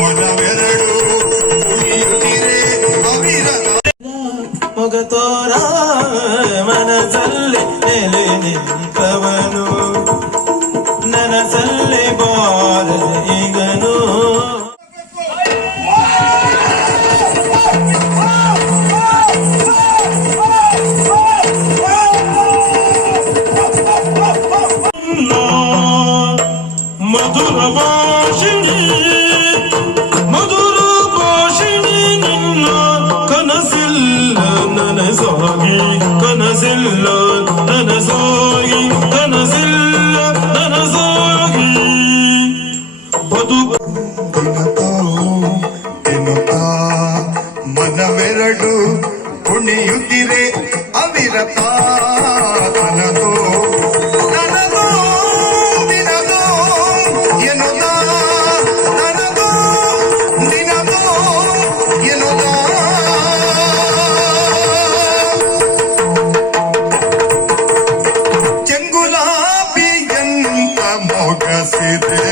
ಮನವೆರಡು ಕುಣಿಯುತ್ತಿರೆ ಅವಿರತ ಮೊಗತೋರ ಮನಸಲ್ಲಿ ನೆಲೆ ನಿಂತವನು ನನಸಲ್ಲಿ ಬಾರ ಈಗನು ಮಧುರ ಭಾಷಿಣಿ ನಿನ್ನ ಕನಸಿಲ್ಲ ನನಸಾಗಿ ಕನಸಿಲ್ಲ ನನಸಾಗಿ ಕನಸಿಲ್ಲ ನನಸಾಗಿ ಎನ್ನುತ್ತಾ ಮನವೆರಡು ಕುಣಿಯುತ್ತಿರೆ ಅವಿರತ ನನಗೋ ನನಗೋ ನಿನಗೋ ಎನ್ನುತ್ತಾ ನನಗೋ ನಿನಗೋ ಎನ್ನುತ್ತಾ ಚೆಂಗುಲಾಬಿಯಂತ ಮೊಗಸಿದೆ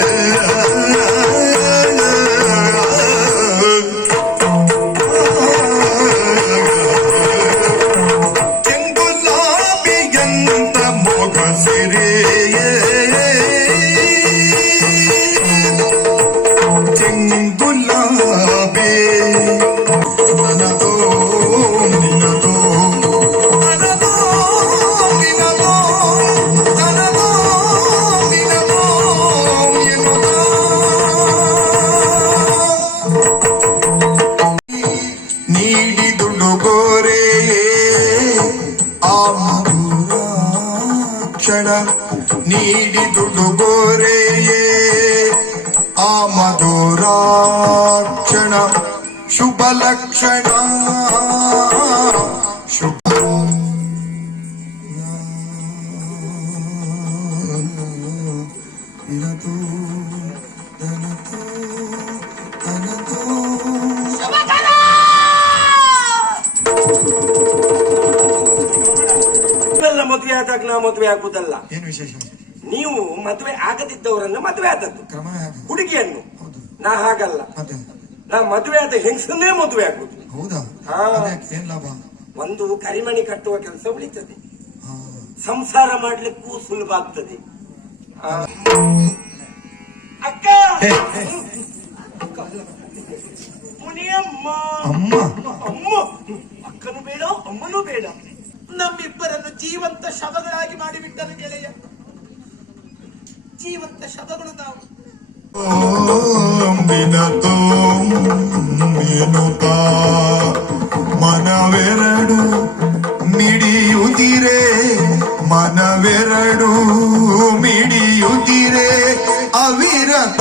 ನೀಡಿದುಡುಗೋರೆಯೇ ಆ ಮಧುರಾಕ್ಷಣ ಶುಭ ಲಕ್ಷಣ ಶುಭ ಮದುವೆ ಆದಾಗ ನಾ ಮದುವೆ ಆಗುದಲ್ಲ. ಏನು ವಿಶೇಷ? ನೀವು ಮದುವೆ ಆಗದಿದ್ದವರನ್ನ ಮದುವೆ ಆದದ್ದು, ಕ್ರಮ ಹುಡುಗಿಯನ್ನು. ನಾ ಹಾಗಲ್ಲ, ನಾ ಮದುವೆ ಆದ ಹೆಂಗಸನ್ನೇ ಮದುವೆ ಆಗುದು. ಹೌದಾ? ಏನ್ ಲಾಭ? ಒಂದು ಕರಿಮಣಿ ಕಟ್ಟುವ ಕೆಲಸ ಉಳಿತದೆ, ಸಂಸಾರ ಮಾಡ್ಲಿಕ್ಕೂ ಸುಲಭ ಆಗ್ತದೆ. ಅಕ್ಕ ಮುನಿಯಮ್ಮ ಅಮ್ಮ ಅಮ್ಮ ಅಕ್ಕನು ಬೇಡ ಅಮ್ಮನೂ ಬೇಡ, ನಮ್ಮಿಬ್ಬರನ್ನು ಜೀವಂತ ಶವಗಳಾಗಿ ಮಾಡಿಬಿಟ್ಟರು ಗೆಳೆಯ. ಜೀವಂತ ಶವಗಳು ನಾವು. ಮನವೆರಡು ಮಿಡಿಯುತ್ತಿರೆ ಮನವೆರಡು ಮಿಡಿಯುತ್ತಿರೆ ಅವಿರತ